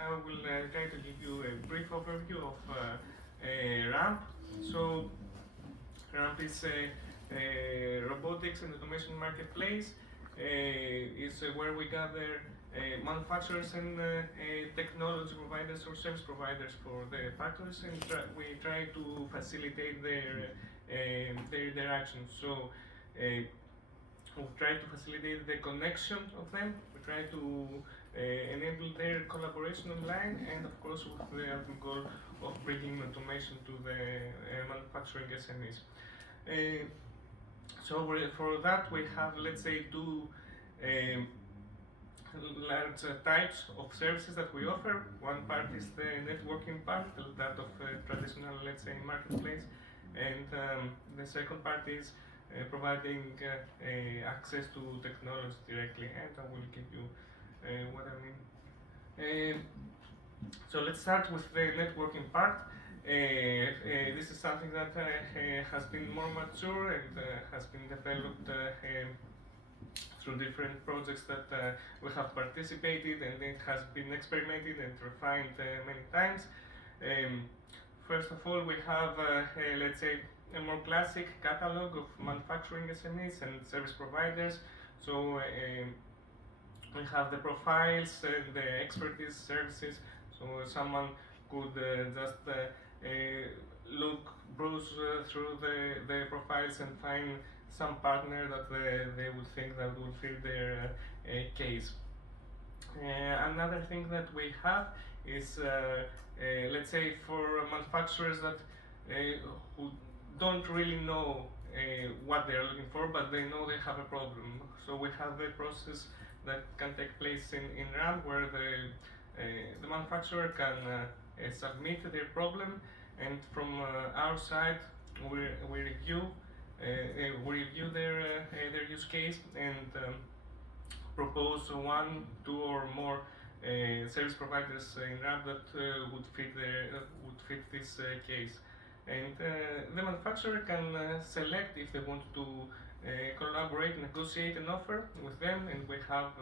I will try to give you a brief overview of RAMP. So RAMP is a robotics and automation marketplace. Is where we gather manufacturers and technology providers or service providers for the factories, and we try to facilitate their interactions. So we try to facilitate the connection of them. We try to enable their collaboration online, and of course with the ultimate goal of bringing automation to the manufacturing SMEs. So for that we have, let's say, two large types of services that we offer. One part is the networking part, that of traditional, let's say, marketplace, and the second part is providing access to technology directly, and I will give you what I mean. So let's start with the networking part. This is something that has been more mature and has been developed through different projects that we have participated, and it has been experimented and refined many times. First of all, we have, let's say, a more classic catalog of manufacturing SMEs and service providers. So we have the profiles and the expertise services. So someone could just browse through the profiles and find some partner that they would think that would fit their case. Another thing that we have is, let's say, for manufacturers that who don't really know what they're looking for, but they know they have a problem. So we have a process that can take place in RAM, where the manufacturer can submit their problem, and from our side we review their use case and propose one, two, or more service providers in RAM that would fit this case. And the manufacturer can select if they want to collaborate, negotiate an offer with them, and we have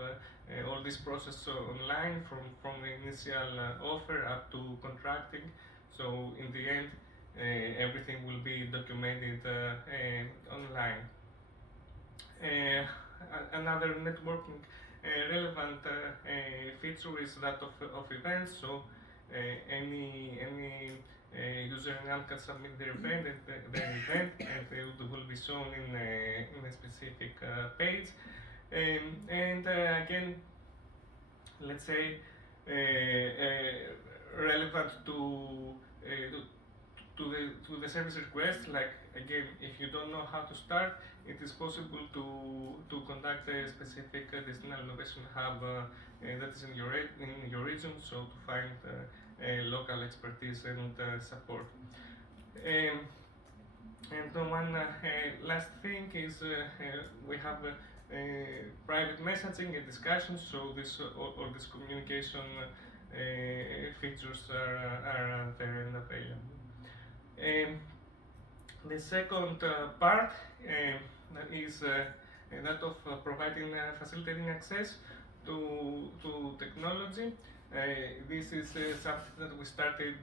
all this process online from the initial offer up to contracting. So in the end, everything will be documented online. Another networking relevant feature is that of events. So any user in RAM can submit their event, and it will be shown in a specific page. And again, let's say, relevant to the service request. Like, again, if you don't know how to start, it is possible to contact a specific Destinal Innovation Hub that is in your region, so to find local expertise and support. And one last thing is we have private messaging and discussions. So this all this communication features are there and available. The second part is that of facilitating access to technology. This is something that we started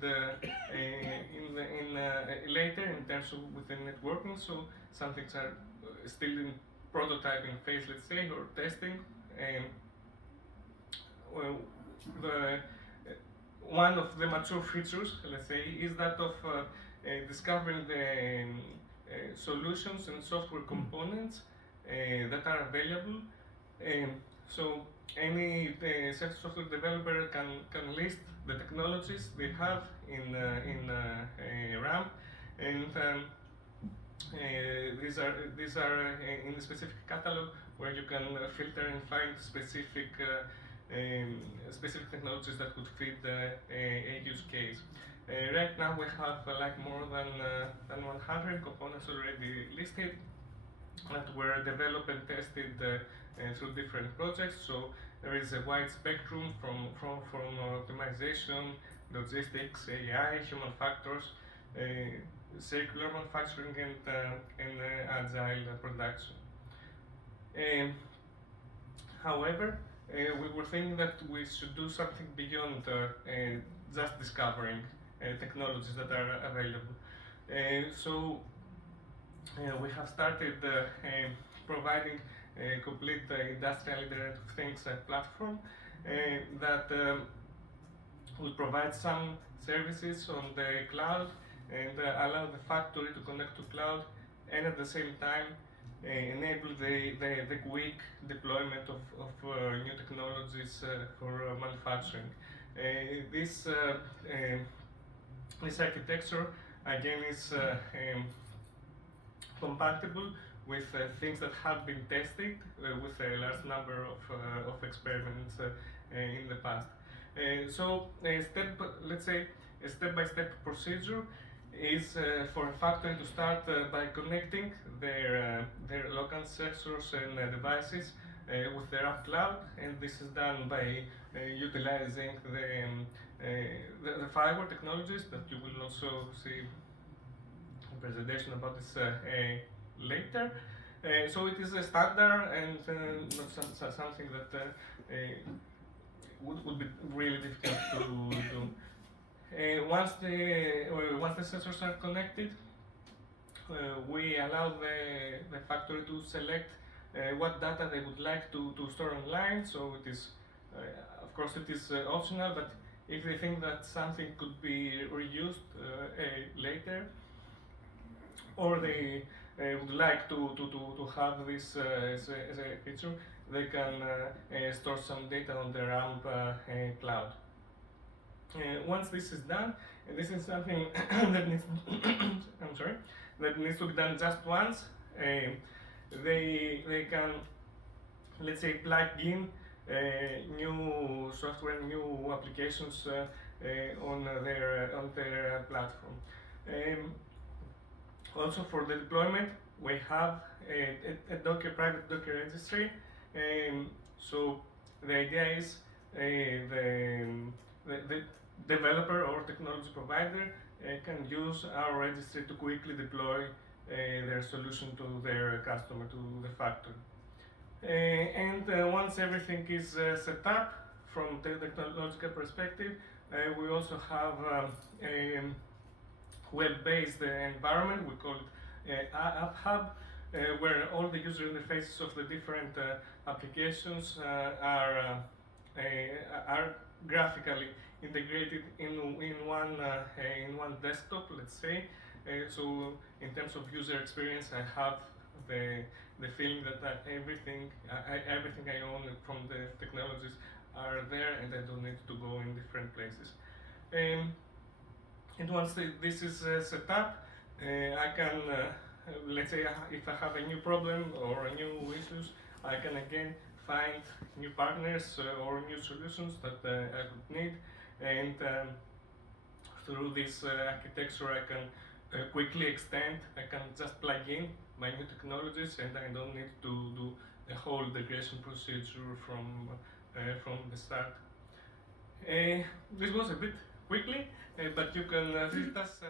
later in terms of within networking. So some things are still in prototyping phase, let's say, or testing. Well, one of the mature features, let's say, is that of discovering the solutions and software components that are available. So any software developer can list the technologies they have in RAM, and these are in a specific catalog where you can filter and find specific technologies that would fit a use case. Right now we have like more than 100 components already listed that were developed and tested through different projects. So there is a wide spectrum from optimization, logistics, AI, human factors, circular manufacturing, and agile production. However, we were thinking that we should do something beyond just discovering technologies that are available. So we have started providing a complete industrial Internet of Things platform that will provide some services on the cloud and allow the factory to connect to cloud, and at the same time enable the quick deployment of new technologies for manufacturing. This this architecture again is compatible with things that have been tested with a large number of experiments in the past. So let's say a step-by-step procedure is for a factory to start by connecting their local sensors and devices with their app cloud, and this is done by utilizing the firewall technologies that you will also see a presentation about this later. So it is a standard and not something that would be really difficult to do. Once the sensors are connected, we allow the factory to select what data they would like to store online. So it is, of course, it is optional, but if they think that something could be reused later, or they would like to have this as a feature, they can store some data on their AMP cloud. Once this is done, and this is something that needs that needs to be done just once, they can, let's say, plug in new software, new applications on their platform. Also for the deployment, we have a private Docker registry. So the idea is the developer or technology provider can use our registry to quickly deploy their solution to their customer, to the factory. And once everything is set up from the technological perspective, we also have a web-based environment. We call it App Hub, where all the user interfaces of the different applications are graphically integrated in one desktop, let's say. So in terms of user experience, I have the feeling that everything I own from the technologies are there, and I don't need to go in different places. And once this is set up, I can, let's say, if I have a new problem or new issues, I can again find new partners or new solutions that I would need, and through this architecture I can quickly extend. I can just plug in my new technologies, and I don't need to do a whole integration procedure from the start. This was a bit quickly, but you can visit us